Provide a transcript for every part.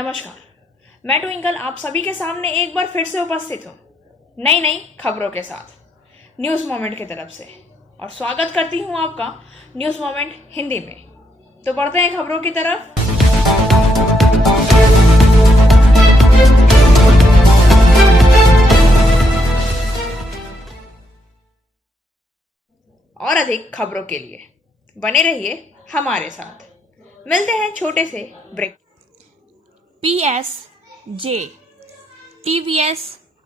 नमस्कार, मैं ट्विंकल आप सभी के सामने एक बार फिर से उपस्थित हूँ नई नई खबरों के साथ न्यूज़ मोमेंट की तरफ से। और स्वागत करती हूँ आपका न्यूज़ मोमेंट हिंदी में। तो बढ़ते हैं खबरों की तरफ। और अधिक खबरों के लिए बने रहिए हमारे साथ। मिलते हैं छोटे से break. PSJ TVS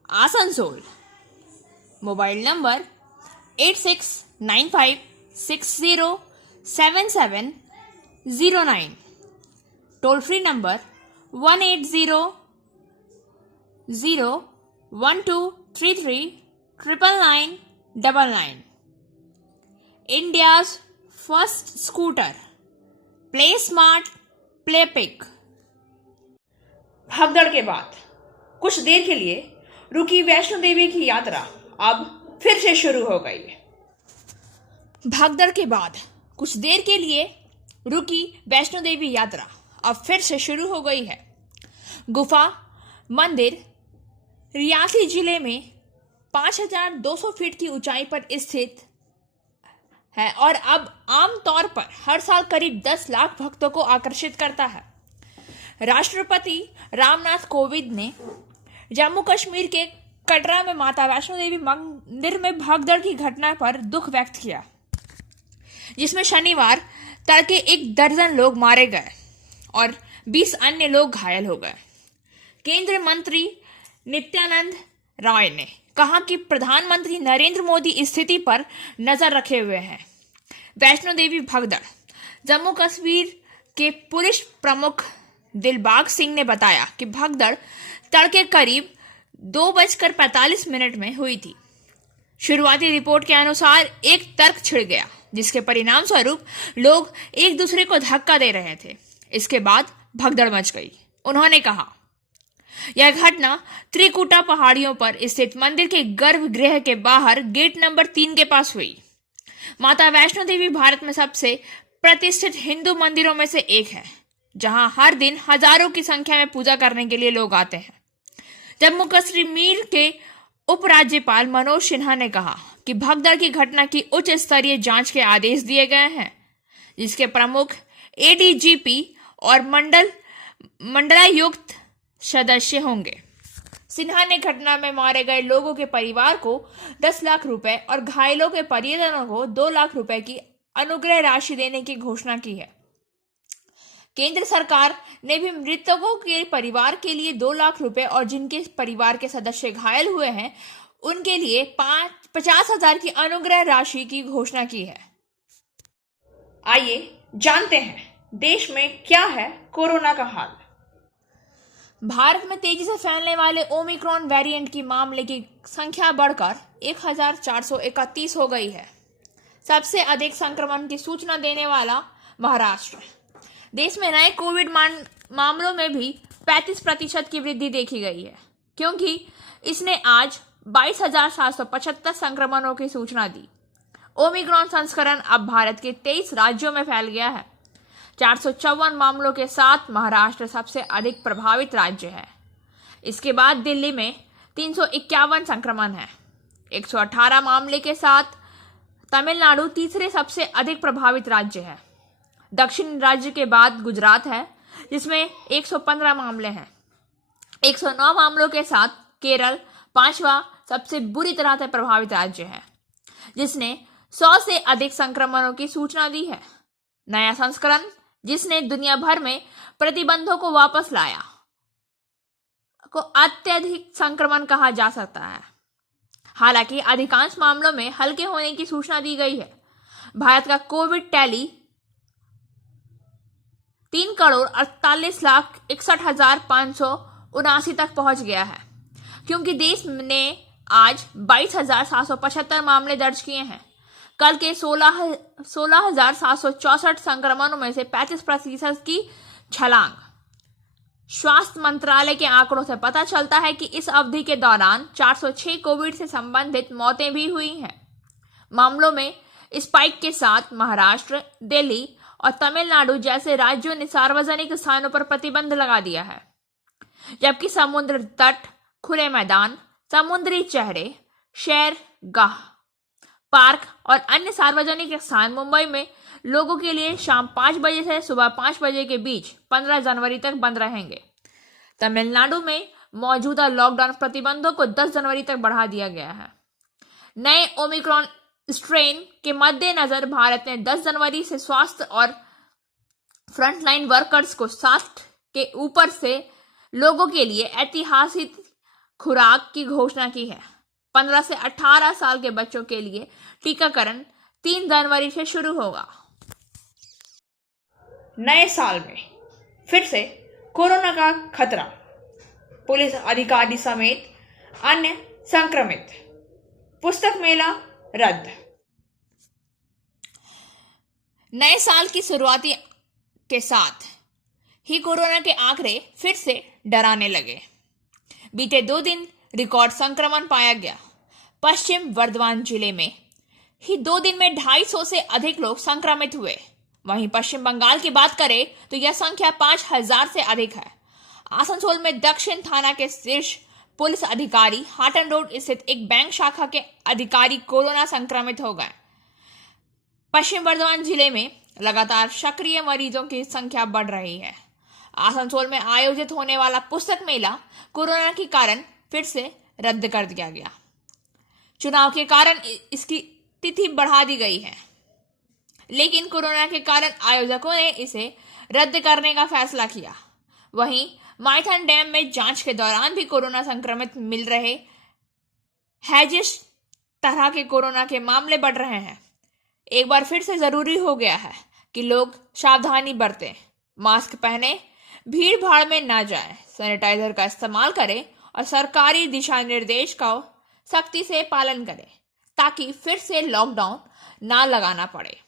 Asansol, mobile number 8695607709, toll free number 1800123399999। India's first scooter, play smart play pick. भगदड़ के बाद कुछ देर के लिए रुकी वैष्णो देवी की यात्रा अब फिर से शुरू हो गई है। भगदड़ के बाद कुछ देर के लिए रुकी वैष्णो देवी यात्रा अब फिर से शुरू हो गई है। गुफा मंदिर रियासी जिले में 5200 फीट की ऊंचाई पर स्थित है और अब आमतौर पर हर साल करीब 10 लाख भक्तों को आकर्षित करता है। राष्ट्रपति रामनाथ कोविंद ने जम्मू कश्मीर के कटरा में माता वैष्णो देवी मंदिर में भगदड़ की घटना पर दुख व्यक्त किया, जिसमें शनिवार तड़के 1 दर्जन लोग मारे गए और 20 अन्य लोग घायल हो गए। केंद्रीय मंत्री नित्यानंद राय ने कहा कि प्रधानमंत्री नरेंद्र मोदी स्थिति पर नजर रखे हुए हैं। वैष्णो देवी भगदड़। जम्मू कश्मीर के पुलिस प्रमुख दिलबाग सिंह ने बताया कि भगदड़ तड़के करीब 2:45 में हुई थी। शुरुआती रिपोर्ट के अनुसार एक तर्क छिड़ गया, जिसके परिणाम स्वरूप लोग एक दूसरे को धक्का दे रहे थे। इसके बाद भगदड़ मच गई। उन्होंने कहा, यह घटना त्रिकुटा पहाड़ियों पर स्थित मंदिर के गर्भगृह के बाहर गेट नंबर 3 के पास हुई। माता वैष्णो देवी भारत में सबसे प्रतिष्ठित हिंदू मंदिरों में से एक है, जहां हर दिन हजारों की संख्या में पूजा करने के लिए लोग आते हैं। जम्मू कश्मीर के उपराज्यपाल मनोज सिन्हा ने कहा कि भगदड़ की घटना की उच्च स्तरीय जांच के आदेश दिए गए हैं, जिसके प्रमुख ADGP और मंडलायुक्त सदस्य होंगे। सिन्हा ने घटना में मारे गए लोगों के परिवार को 10 लाख रुपए और घायलों के परिजनों को 2 लाख रुपए की अनुग्रह राशि देने की घोषणा की है। केंद्र सरकार ने भी मृतकों के परिवार के लिए 2 लाख रुपए और जिनके परिवार के सदस्य घायल हुए हैं उनके लिए 50,000 की अनुग्रह राशि की घोषणा की है। आइए जानते हैं देश में क्या है कोरोना का हाल। भारत में तेजी से फैलने वाले ओमिक्रॉन वेरिएंट की मामले की संख्या बढ़कर 1431 हो गई है। सबसे अधिक संक्रमण की सूचना देने वाला महाराष्ट्र। देश में नए कोविड मामलों में भी 35% की वृद्धि देखी गई है, क्योंकि इसने आज 22,775 संक्रमणों की सूचना दी। ओमिक्रॉन संस्करण अब भारत के 23 राज्यों में फैल गया है। 454 मामलों के साथ महाराष्ट्र सबसे अधिक प्रभावित राज्य है। इसके बाद दिल्ली में 351 संक्रमण है। 118 मामले के साथ तमिलनाडु तीसरे सबसे अधिक प्रभावित राज्य है। दक्षिण राज्य के बाद गुजरात है, जिसमें 115 मामले हैं। 109 मामलों के साथ केरल 5वां सबसे बुरी तरह से प्रभावित राज्य है, जिसने 100 से अधिक संक्रमणों की सूचना दी है। नया संस्करण, जिसने दुनिया भर में प्रतिबंधों को वापस लाया, को अत्यधिक संक्रमण कहा जा सकता है। हालांकि अधिकांश मामलों में हल्के होने की सूचना दी गई है। भारत का कोविड टैली 3,48,61,579 तक पहुंच गया है, क्योंकि देश ने आज 22,775 मामले दर्ज किए हैं। कल के 16,764 संक्रमणों में से 35% की छलांग। स्वास्थ्य मंत्रालय के आंकड़ों से पता चलता है कि इस अवधि के दौरान 406 कोविड से संबंधित मौतें भी हुई हैं। मामलों में स्पाइक के साथ महाराष्ट्र, दिल्ली और तमिलनाडु जैसे राज्यों ने सार्वजनिक स्थानों पर प्रतिबंध लगा दिया है। जबकि समुद्र तट, खुले मैदान, समुद्री चेहरे, शहर गाह, पार्क और अन्य सार्वजनिक स्थान मुंबई में लोगों के लिए शाम 5 बजे से सुबह 5 बजे के बीच 15 जनवरी तक बंद रहेंगे। तमिलनाडु में मौजूदा लॉकडाउन प्रतिबंधों को 10 जनवरी तक बढ़ा दिया गया है। नए ओमिक्रॉन स्ट्रेन के मद्देनजर भारत ने 10 जनवरी से स्वास्थ्य और फ्रंटलाइन वर्कर्स को 60 के ऊपर से लोगों के लिए ऐतिहासिक खुराक की घोषणा की है। 15 से 18 साल के बच्चों के लिए टीकाकरण 3 जनवरी से शुरू होगा। नए साल में फिर से कोरोना का खतरा, पुलिस अधिकारी समेत अन्य संक्रमित, पुस्तक मेला रद्द। नए साल की शुरुआती के साथ ही कोरोना के आंकड़े फिर से डराने लगे। बीते 2 दिन रिकॉर्ड संक्रमण पाया गया। पश्चिम बर्धमान जिले में ही 2 दिन में 250 से अधिक लोग संक्रमित हुए। वहीं पश्चिम बंगाल की बात करें तो यह संख्या 5000 से अधिक है। आसनसोल में दक्षिण थाना के शीर्ष पुलिस अधिकारी हाटन रोड स्थित एक बैंक शाखा के अधिकारी कोरोना संक्रमित हो गए। पश्चिम बर्धमान जिले में लगातार सक्रिय मरीजों की संख्या बढ़ रही है। आसनसोल में आयोजित होने वाला पुस्तक मेला कोरोना के कारण फिर से रद्द कर दिया गया। चुनाव के कारण इसकी तिथि बढ़ा दी गई है, लेकिन कोरोना के कारण आयोजकों ने इसे रद्द करने का फैसला किया। वहीं माइथन डैम में जांच के दौरान भी कोरोना संक्रमित मिल रहे हैं। जिस तरह के कोरोना के मामले बढ़ रहे हैं, एक बार फिर से जरूरी हो गया है कि लोग सावधानी बरतें, मास्क पहने, भीड़ भाड़ में ना जाएं, सैनिटाइजर का इस्तेमाल करें और सरकारी दिशा निर्देश का सख्ती से पालन करें ताकि फिर से लॉकडाउन ना लगाना पड़े।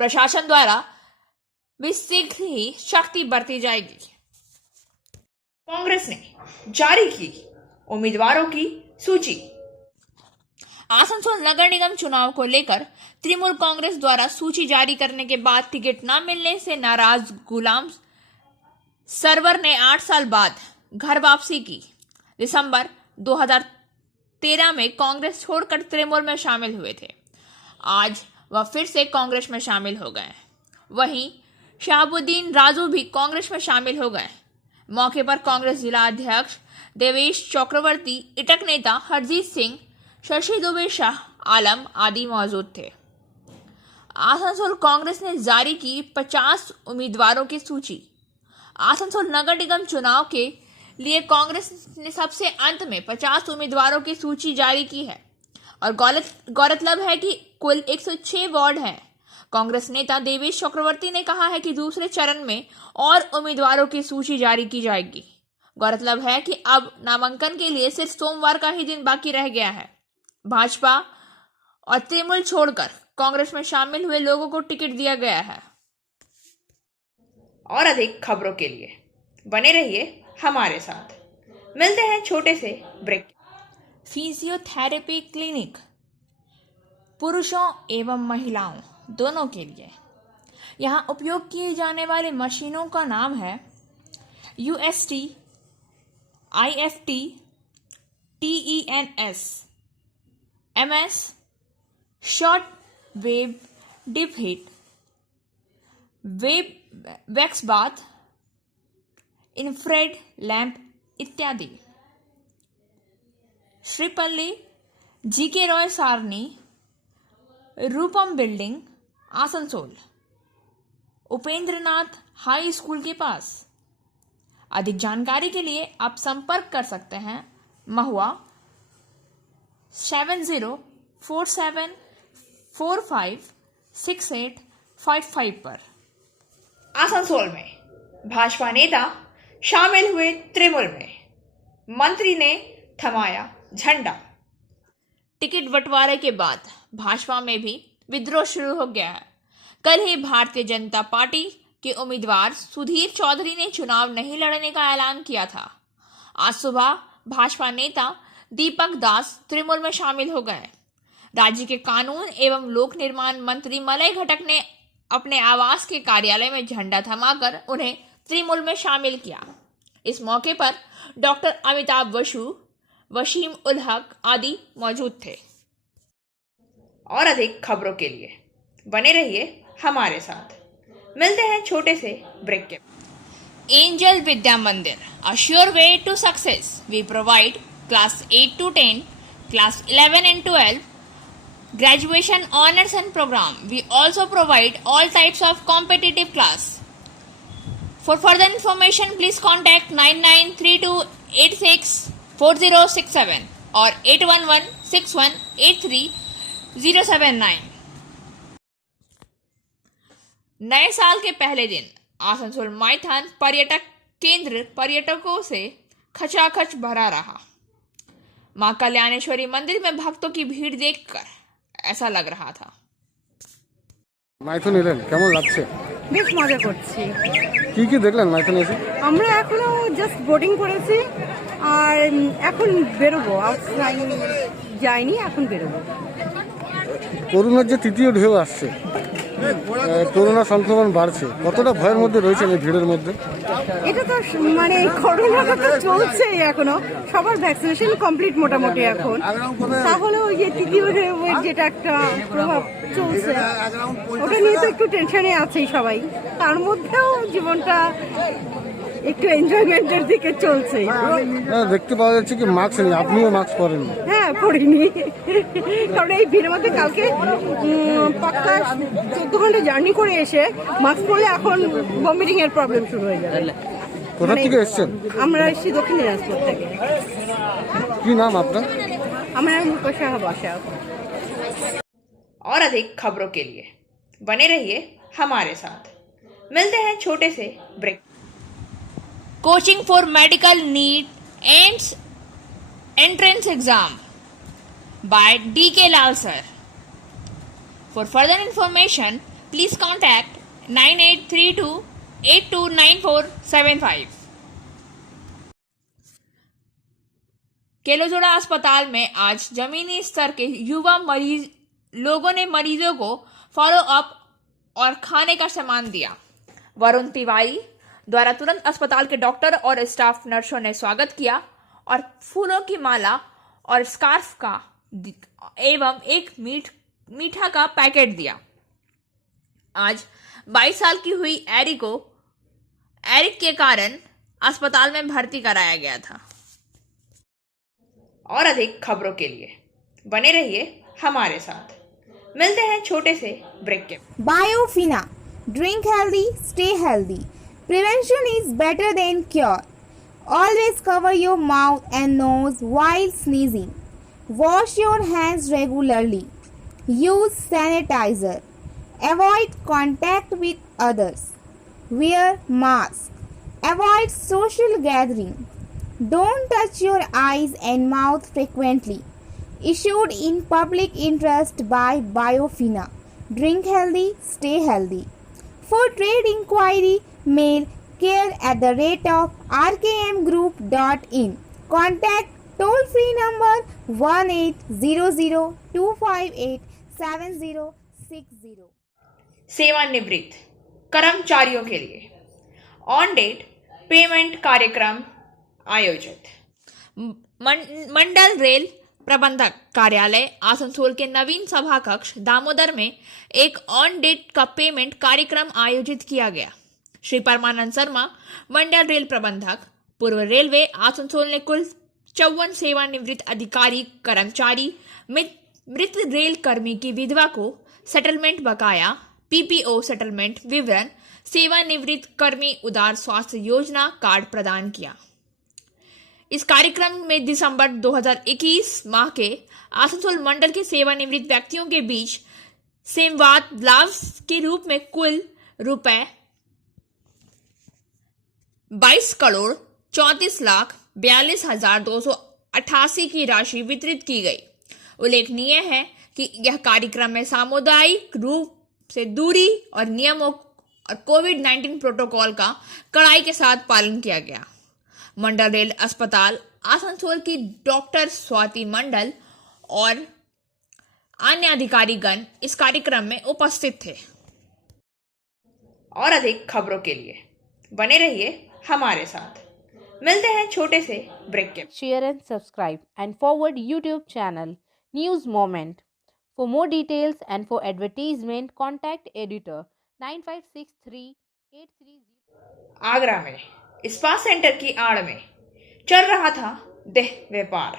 प्रशासन द्वारा भी शीघ्र ही सख्ती बरती जाएगी। कांग्रेस ने जारी की उम्मीदवारों की सूची। आसनसोल नगर निगम चुनाव को लेकर तृणमूल कांग्रेस द्वारा सूची जारी करने के बाद टिकट न मिलने से नाराज गुलाम सरवर ने 8 साल बाद घर वापसी की। दिसंबर 2013 में कांग्रेस छोड़कर तृणमूल में शामिल हुए थे। आज वह फिर से कांग्रेस में शामिल हो गए। वहीं शहाबुद्दीन राजू भी कांग्रेस में शामिल हो गए। मौके पर कांग्रेस जिला अध्यक्ष देवेश चक्रवर्ती, इटक नेता हरजीत सिंह, शशि दुबे, शाह आलम आदि मौजूद थे। आसनसोल कांग्रेस ने जारी की 50 उम्मीदवारों की सूची। आसनसोल नगर निगम चुनाव के लिए कांग्रेस ने सबसे अंत में 50 उम्मीदवारों की सूची जारी की है और गौरतलब है कि कुल 106 वार्ड हैं। कांग्रेस नेता देवेश चक्रवर्ती ने कहा है कि दूसरे चरण में और उम्मीदवारों की सूची जारी की जाएगी। गौरतलब है कि अब नामांकन के लिए सिर्फ सोमवार का ही दिन बाकी रह गया है। भाजपा और तृणमूल छोड़कर कांग्रेस में शामिल हुए लोगों को टिकट दिया गया है। और अधिक खबरों के लिए बने रहिए हमारे साथ। मिलते हैं छोटे से ब्रेक। फिजियोथेरेपी क्लिनिक पुरुषों एवं महिलाओं दोनों के लिए। यहाँ उपयोग किए जाने वाले मशीनों का नाम है UST, IFT, TENS, MS, short wave deep heat, wax bath, infrared lamp इत्यादि। Sripally, GK Roy Sarani, Rupam building, Asansol, Upendranath high school के पास। अधिक जानकारी के लिए आप संपर्क कर सकते हैं महुआ 7047456855 पर। आसनसोल में भाजपा नेता शामिल हुए तृणमूल में, मंत्री ने थमाया झंडा। टिकट बंटवारे के बाद भाजपा में भी विद्रोह शुरू हो गया है। कल ही भारतीय जनता पार्टी के उम्मीदवार सुधीर चौधरी ने चुनाव नहीं लड़ने का ऐलान किया था। आज सुबह भाजपा नेता दीपक दास तृणमूल में शामिल हो गए। राज्य के कानून एवं लोक निर्माण मंत्री मलय घटक ने अपने आवास के कार्यालय में झंडा थमाकर उन्हें तृणमूल में शामिल किया। इस मौके पर डॉक्टर अमिताभ बसु, वसीम उल हक आदि मौजूद थे। और अधिक खबरों के लिए बने रहिए हमारे साथ। मिलते हैं छोटे से ब्रेक के। एंजल विद्या मंदिर, a sure way to success. We provide class 8 to 10, class 11 and 12, graduation honors and program. We also provide all types of competitive class. For further information, please contact 9932864067 or 8116183079. नए साल के पहले दिन आसनसोल माइथन पर्यटक केंद्र पर्यटकों से खचाखच भरा रहा। मां कल्याणेश्वरी मंदिर में भक्तों की भीड़ देखकर ऐसा लग रहा था। মাইথন এলেন, কেমন লাগছে? বেশ মজা করছি। কি কি দেখলেন মাইথনে এসে? আমরা এখনো জাস্ট বোটিং করেছি আর এখন বেরোবো, আউটসাইড যাইনি, এখন বেরোবো। করোনার যে তৃতীয় ঢেউ আসছে, করোনা সংক্রমণ বাড়ছে, কতটা ভয়ের মধ্যে রয়েছেন এই ভিড়ের মধ্যে? এটা তো মানে করোনাটা তো চলছেই এখনো, সবার ভ্যাকসিনেশন কমপ্লিট মোটামুটি এখন, তাহলে ওই যে তৃতীয় ঢেউয়ের যেটা একটা প্রভাব চলছে ওটা নিয়ে তো একটু টেনশনে আছেই সবাই। তার মধ্যেও জীবনটা একটু এনজয়মেন্টের দিকে চলছে। দেখতে পাওয়া যাচ্ছে কি মাস্ক নেই, আপনিও মাস্ক পরেন? হ্যাঁ, পড়িনি, কারণ এই ভিড়ের মধ্যে কালকে পাক্কা 14 ঘন্টা জার্নি করে এসে মাস্ক পরলে এখন ভমিটিং এর প্রবলেম শুরু হয়ে যাবে। কোথা থেকে এসেছেন? আমরা এসেছি দক্ষিণ দিনাজপুর থেকে। কি নাম আপনার? আমার নাম রূপসা বাসা। और अधिक खबरों के लिए बने रहिए हमारे साथ। मिलते हैं छोटे से break. Coaching for medical NEET and entrance exam by DK Lal sir. For further information please contact 9832829475। Kelojora अस्पताल में आज जमीनी स्तर के युवा लोगों ने मरीजों को फॉलो अप और खाने का सामान दिया। वरुण तिवारी द्वारा तुरंत अस्पताल के डॉक्टर और स्टाफ नर्सों ने स्वागत किया और फूलों की माला और स्कार्फ का एवं एक मीठा का पैकेट दिया। आज 22 साल की हुई एरिक के कारण अस्पताल में भर्ती कराया गया था। और अधिक खबरों के लिए बने रहिए हमारे साथ। मिलते हैं छोटे से ब्रेक के। Biofina, drink healthy, stay healthy. Prevention is better than cure. Always cover your mouth and nose while sneezing. Wash your hands regularly. Use sanitizer. Avoid contact with others. Wear mask. Avoid social gathering. Don't touch your eyes and mouth frequently. Issued in public interest by Biofina. Drink healthy, stay healthy. For trade inquiry, mail care@rkmgroup.in. Contact toll-free number 1800-258-7060. सेवानिवृत्त कर्मचारियों के लिए on date payment कार्यक्रम आयोजित। मंडल rail प्रबंधक कार्यालय आसनसोल के नवीन सभा कक्ष दामोदर में एक ऑन डेट का पेमेंट कार्यक्रम आयोजित किया गया। श्री परमानंद शर्मा, मंडल रेल प्रबंधक, पूर्व रेलवे आसनसोल ने कुल 54 सेवानिवृत्त अधिकारी कर्मचारी मृत रेल कर्मी की विधवा को सेटलमेंट बकाया, PPO सेटलमेंट विवरण, सेवानिवृत्त कर्मी उदार स्वास्थ्य योजना कार्ड प्रदान किया। इस कार्यक्रम में दिसंबर 2021 माह के आसनसोल मंडल के सेवानिवृत्त व्यक्तियों के बीच संवाद लाभ के रूप में कुल रुपए 22,34,42,288 की राशि वितरित की गई। उल्लेखनीय है कि यह कार्यक्रम में सामुदायिक रूप से दूरी और नियमों और कोविड-19 प्रोटोकॉल का कड़ाई के साथ पालन किया गया। मंडल रेल अस्पताल आसनसोल की डॉक्टर स्वाति मंडल और अन्य अधिकारीगण इस कार्यक्रम में उपस्थित थे। और अधिक खबरों के लिए बने रहिए हमारे साथ। मिलते हैं छोटे से ब्रेक के। share and subscribe and forward YouTube channel News Moment. For more details and for advertisement, contact editor 956383. Agra में इस्पात सेंटर की आड़ में चल रहा था देह व्यापार।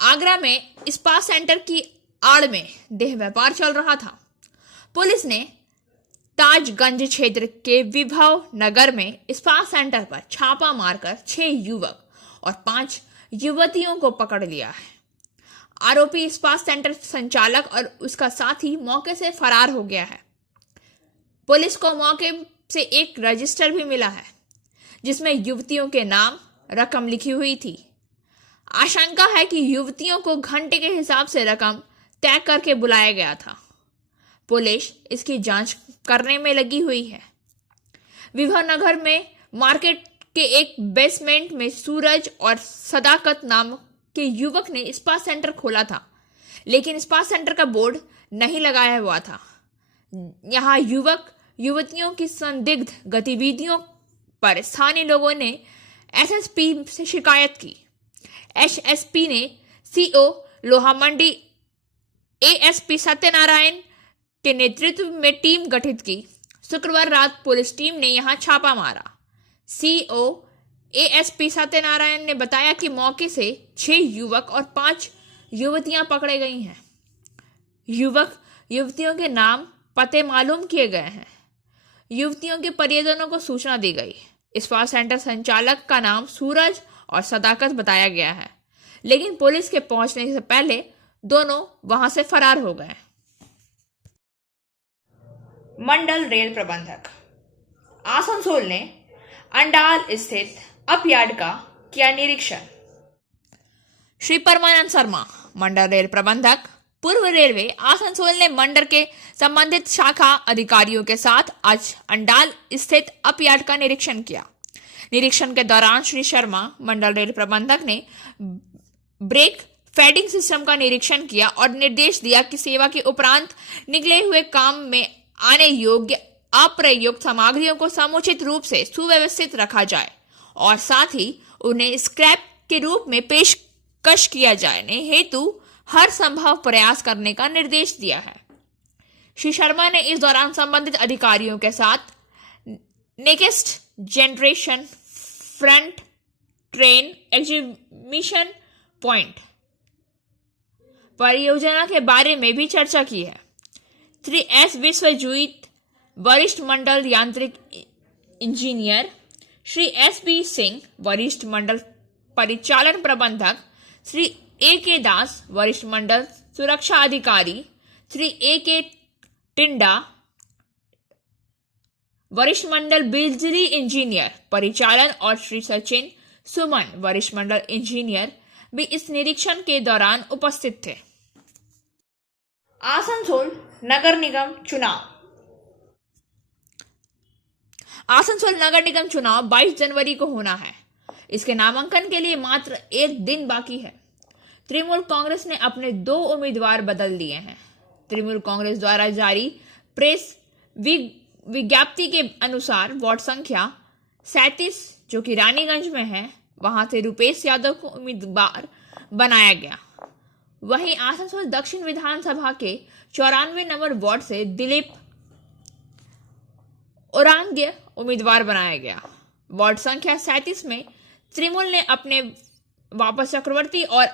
आगरा में इस्पात सेंटर की आड़ में देह व्यापार चल रहा था। पुलिस ने ताजगंज क्षेत्र के विभव नगर में इस्पात सेंटर पर छापा मारकर 6 युवक और 5 युवतियों को पकड़ लिया है। आरोपी इस्पात सेंटर संचालक और उसका साथी मौके से फरार हो गया है। पुलिस को मौके से एक रजिस्टर भी मिला है जिसमें युवतियों के नाम, रकम लिखी हुई थी। आशंका है कि युवतियों को घंटे के हिसाब से रकम तय करके बुलाया गया था। पुलिस इसकी जांच करने में लगी हुई है। विभव नगर में मार्केट के एक बेसमेंट में सूरज और सदाकत नाम के युवक ने इस्पात सेंटर खोला था, लेकिन इस्पात सेंटर का बोर्ड नहीं लगाया हुआ था। यहाँ युवक युवतियों की संदिग्ध गतिविधियों पर स्थानीय लोगों ने एसएसपी से शिकायत की। एसएसपी ने सीओ लोहा मंडी एएसपी सत्यनारायण के नेतृत्व में टीम गठित की। शुक्रवार रात पुलिस टीम ने यहां छापा मारा। सीओ एएसपी सत्यनारायण ने बताया कि मौके से 6 युवक और 5 युवतियां पकड़े गई हैं। युवक युवतियों के नाम, पते मालूम किए गए हैं। युवतियों के परिजनों को सूचना दी गई। इस्पात सेंटर संचालक का नाम सूरज और सदाकत बताया गया है, लेकिन पुलिस के पहुंचने से पहले दोनों वहां से फरार हो गए। मंडल रेल प्रबंधक आसनसोल ने अंडाल स्थित अपयार्ड का किया निरीक्षण। श्री परमानंद शर्मा, मंडल रेल प्रबंधक, पूर्व रेलवे आसनसोल ने मंडल के संबंधित शाखा अधिकारियों के साथ आज अंडाल स्थित अपयार्ड का निरीक्षण किया। निरीक्षण के दौरान श्री शर्मा, मंडल रेल प्रबंधक, ने ब्रेक फीडिंग सिस्टम का निरीक्षण किया और निर्देश दिया कि सेवा के उपरांत निकले हुए काम में आने योग्य अप्रयुक्त सामग्रियों को समुचित रूप से सुव्यवस्थित रखा जाए और साथ ही उन्हें स्क्रैप के रूप में पेशकश किया जाने हेतु हर संभव प्रयास करने का निर्देश दिया है। श्री शर्मा ने इस दौरान संबंधित अधिकारियों के साथ next generation front train exhibition point परियोजना के बारे में भी चर्चा की है। श्री एस विश्वजीत, वरिष्ठ मंडल यांत्रिक engineer, Shri S B Singh, वरिष्ठ मंडल परिचालन प्रबंधक, श्री ए के दास, वरिष्ठ मंडल सुरक्षा अधिकारी, श्री ए के टिंडा, वरिष्ठ मंडल बिजली इंजीनियर परिचालन, और श्री सचिन सुमन, वरिष्ठ मंडल इंजीनियर भी इस निरीक्षण के दौरान उपस्थित थे। आसनसोल नगर निगम चुनाव। आसनसोल नगर निगम चुनाव 22 जनवरी को होना है। इसके नामांकन के लिए मात्र 1 दिन बाकी है। तृणमूल कांग्रेस ने अपने 2 उम्मीदवार बदल दिए हैं। तृणमूल कांग्रेस द्वारा जारी प्रेस विज्ञप्ति के अनुसार वार्ड संख्या 37 जो कि रानीगंज में है, वहां से रुपेश यादव को उम्मीदवार बनाया गया। वहीं आसनसोल दक्षिण विधानसभा के 94 नंबर वार्ड से दिलीप औरांगे उम्मीदवार बनाया गया। वार्ड संख्या 37 में तृणमूल ने अपने वापस चक्रवर्ती और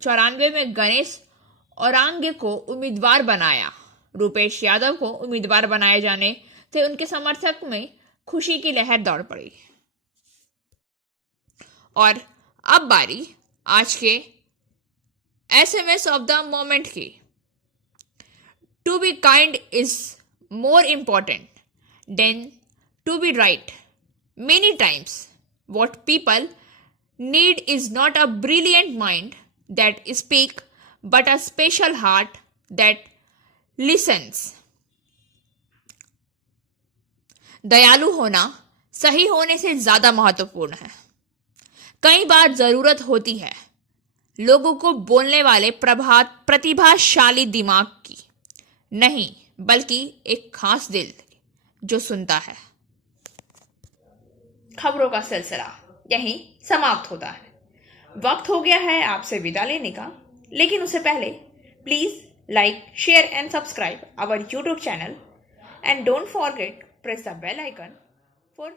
94 में गणेश औरांगे को उम्मीदवार बनाया। रुपेश यादव को उम्मीदवार बनाए जाने से उनके समर्थक में खुशी की लहर दौड़ पड़ी। और अब बारी आज के SMS ऑफ द मोमेंट की। To be kind is more important than to be right. Many times what people need is not a brilliant mind that speak but a special heart that listens. दयालु होना सही होने से ज्यादा महत्वपूर्ण है। कई बार जरूरत होती है लोगों को बोलने वाले प्रतिभाशाली दिमाग की, नहीं बल्कि एक खास दिल जो सुनता है। खबरों का सिलसिला यहीं समाप्त होता है। वक्त हो गया है आपसे विदा लेने का, लेकिन उससे पहले please like, share and subscribe our YouTube channel and don't forget press the bell icon for